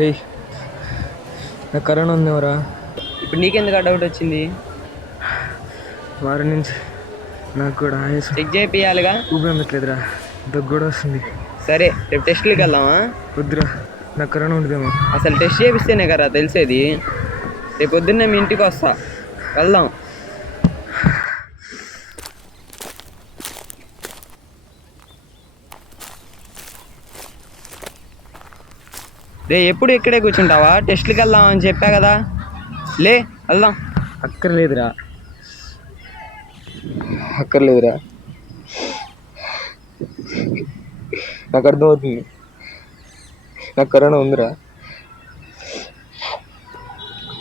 రే నాకు కరోనా ఉందేవరా. ఇప్పుడు నీకెందుకు ఆ డౌట్ వచ్చింది? వారం నుంచి నాకు కూడా ఆయాసం, చెక్ చేపియాలిగా. ఊపిరాడట్లేదురా, దగ్గు కూడా వస్తుంది. సరే రేపు టెస్ట్లకి వెళ్దామా? వద్దురా, నాకు కరోనా ఉంటుందేమో. అసలు టెస్ట్ చేపిస్తేనే కదా తెలిసేది. రేపు పొద్దున్నే మీ ఇంటికి వస్తా, వెళ్దాం. రే ఎప్పుడు ఇక్కడే కూర్చుంటావా? టెస్ట్లకి వెళ్దాం అని చెప్పా కదా, లే వెళ్దాం. అక్కర్లేదురా నాకు అర్థమవుతుంది, నాకు కరోనా ఉందిరా.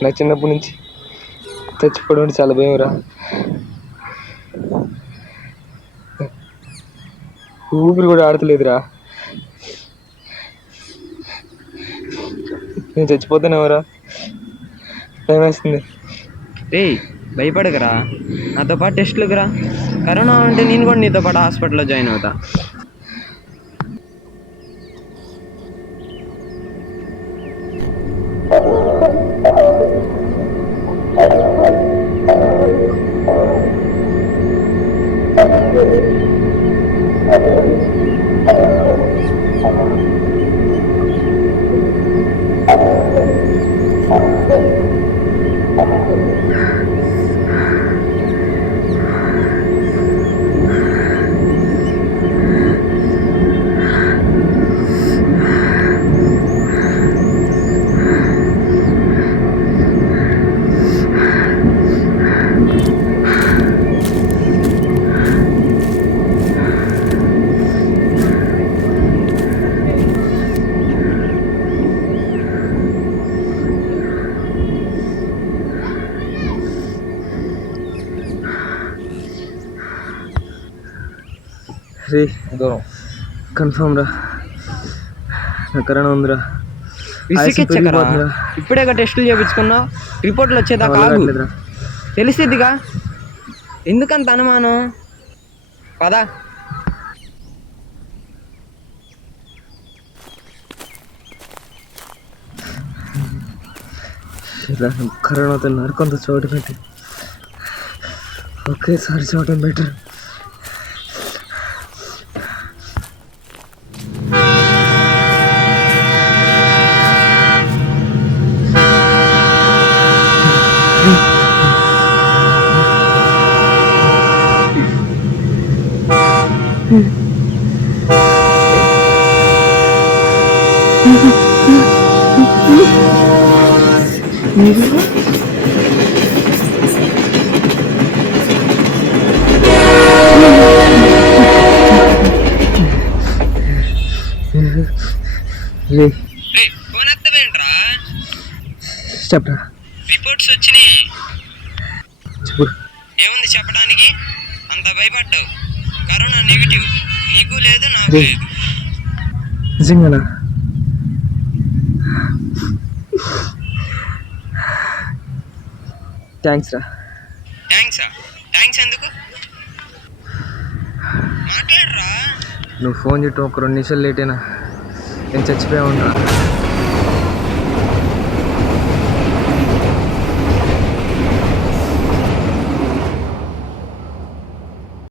నాకు చిన్నప్పటి నుంచి చచ్చిపోవడం అంటే చాలా భయం రా. ఊపిరి కూడా ఆడతలేదురా. నేను చచ్చిపోతానేవరా, భయం వేస్తుంది. రే భయపడకరా, నాతో పాటు టెస్ట్లకు రా. కరోనా అంటే నేను కూడా నీతో పాటు హాస్పిటల్లో జాయిన్ అవుతా. రే కన్ఫర్మ్ రా, నాకు కరోనా ఉందిరా. విసికెచ్చకరా, ఇప్పుడే టెస్టులు చేయించుకున్నావు, రిపోర్ట్లు వచ్చేదాకా ఆగు, తెలిసిద్దిగా. ఎందుకంత అనుమానం? పదా. కరోనాతో నరకంత చోటు పెట్టి ఒకేసారి చూడటం బెటర్. చెప్పరా, రిపోర్ట్స్ వచ్చినాయి. చెప్పు. ఏముంది చెప్పడానికి? అంత భయపడ్డావు. కరోనా నెగిటివ్, నీకు లేదు నాకు లేదు. నిజంగానా? థ్యాంక్స్ రా. థ్యాంక్స్ ఎందుకు? మాట్లాడరా. నువ్వు ఫోన్ చేయటం ఒక 2 నిమిషాలు లేట్ అయినా నేను చచ్చిపోయా ఉన్నా.